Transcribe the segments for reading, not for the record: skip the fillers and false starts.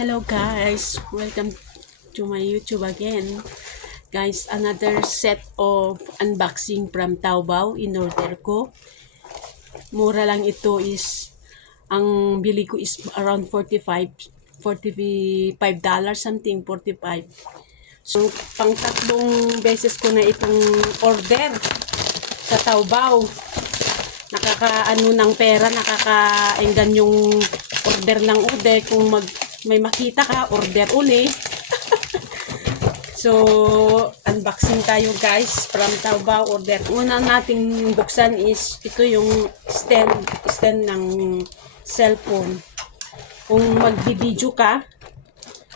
Hello guys, welcome to my YouTube again. Guys, another set of unboxing from Taobao in order ko. Mura lang ito is, ang bili ko is around $45 something, 45. So, pang tatlong beses ko na itong order sa Taobao. Nakakaano ng pera, nakakaenggan yung order ng order kung may makita ka, order uli. So, unboxing tayo guys from Taobao order. Una nating buksan is ito yung stand ng cellphone. Kung mag-video ka,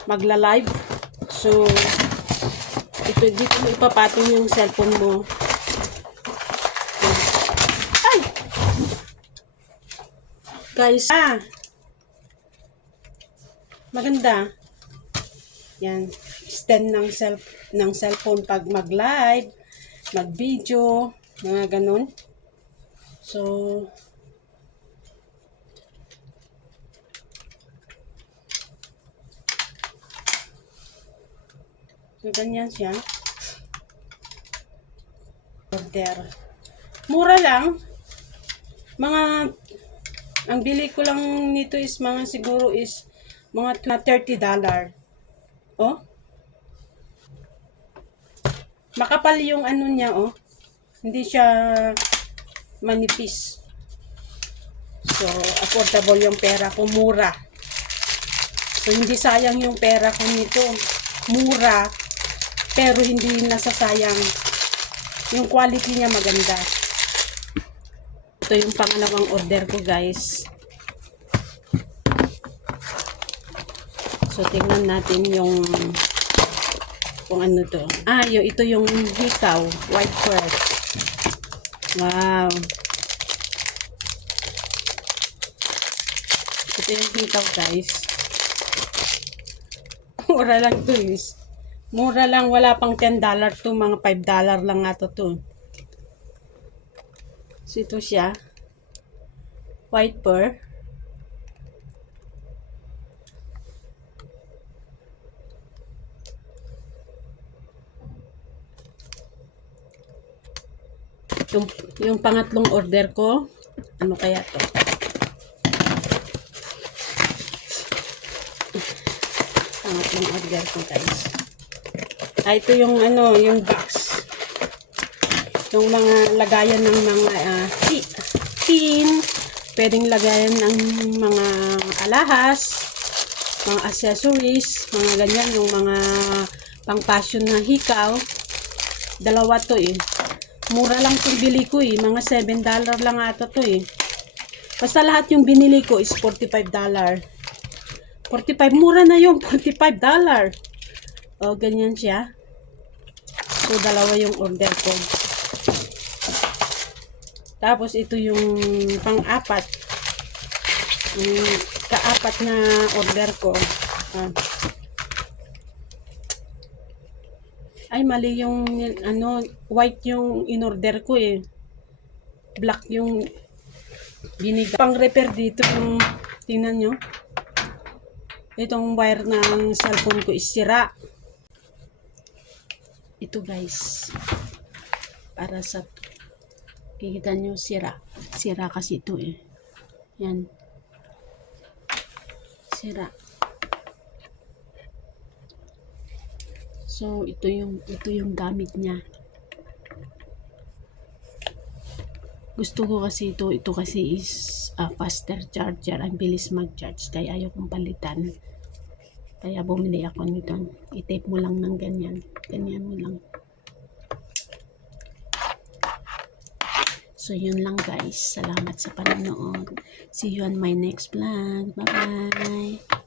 magla-live. So, dito mo ipapatong yung cellphone mo. Ay! Guys, maganda. Yan, stand ng cellphone pag mag-live, mag-video, mga ganun. So, ganyan siya. Order. Mura lang. Ang bili ko lang nito is siguro is mga $30. Oh. Makapal yung ano niya, oh. Hindi siya manipis. So, affordable yung pera ko, mura. So, hindi sayang yung pera ko nito. Mura, pero hindi nasasayang. Yung quality niya maganda. Ito yung pangalawang order ko, guys. So, tingnan natin yung kung ano to. Ito yung hikaw, white pearl. Wow. Ito yung hikaw, guys. Mura lang to, guys. Mura lang, wala pang $10 to, mga $5 lang nga to. So, ito siya. White pearl. Yung pangatlong order ko, ano kaya to? Pangatlong order ko, guys. Ito yung yung box. Yung mga lagayan ng mga tin, pwedeng lagayan ng mga alahas, mga accessories, mga ganyan, yung mga pang fashion na hikaw. Dalawa to eh. Mura lang itong bili ko eh. Mga $7 lang ata to eh. Basta lahat yung binili ko is $45. 45, mura na yung $45. O, ganyan siya. So, dalawa yung order ko. Tapos, ito yung pang-apat. Kaapat na order ko. Ay, mali yung, white yung in-order ko eh. Black yung binigay. Pang-repair dito yung, tingnan nyo. Itong wire ng cellphone ko is sira. Ito guys. Para sa, kikita nyo, sira. Sira kasi ito eh. Yan. Sira. So, ito yung gamit niya. Gusto ko kasi ito kasi is faster charger. Ang bilis mag-charge. Kaya ayaw kong palitan. Kaya bumili ako nito. I-tape mo lang ng ganyan. Ganyan mo lang. So, yun lang guys. Salamat sa panonood. See you on my next vlog. Bye-bye.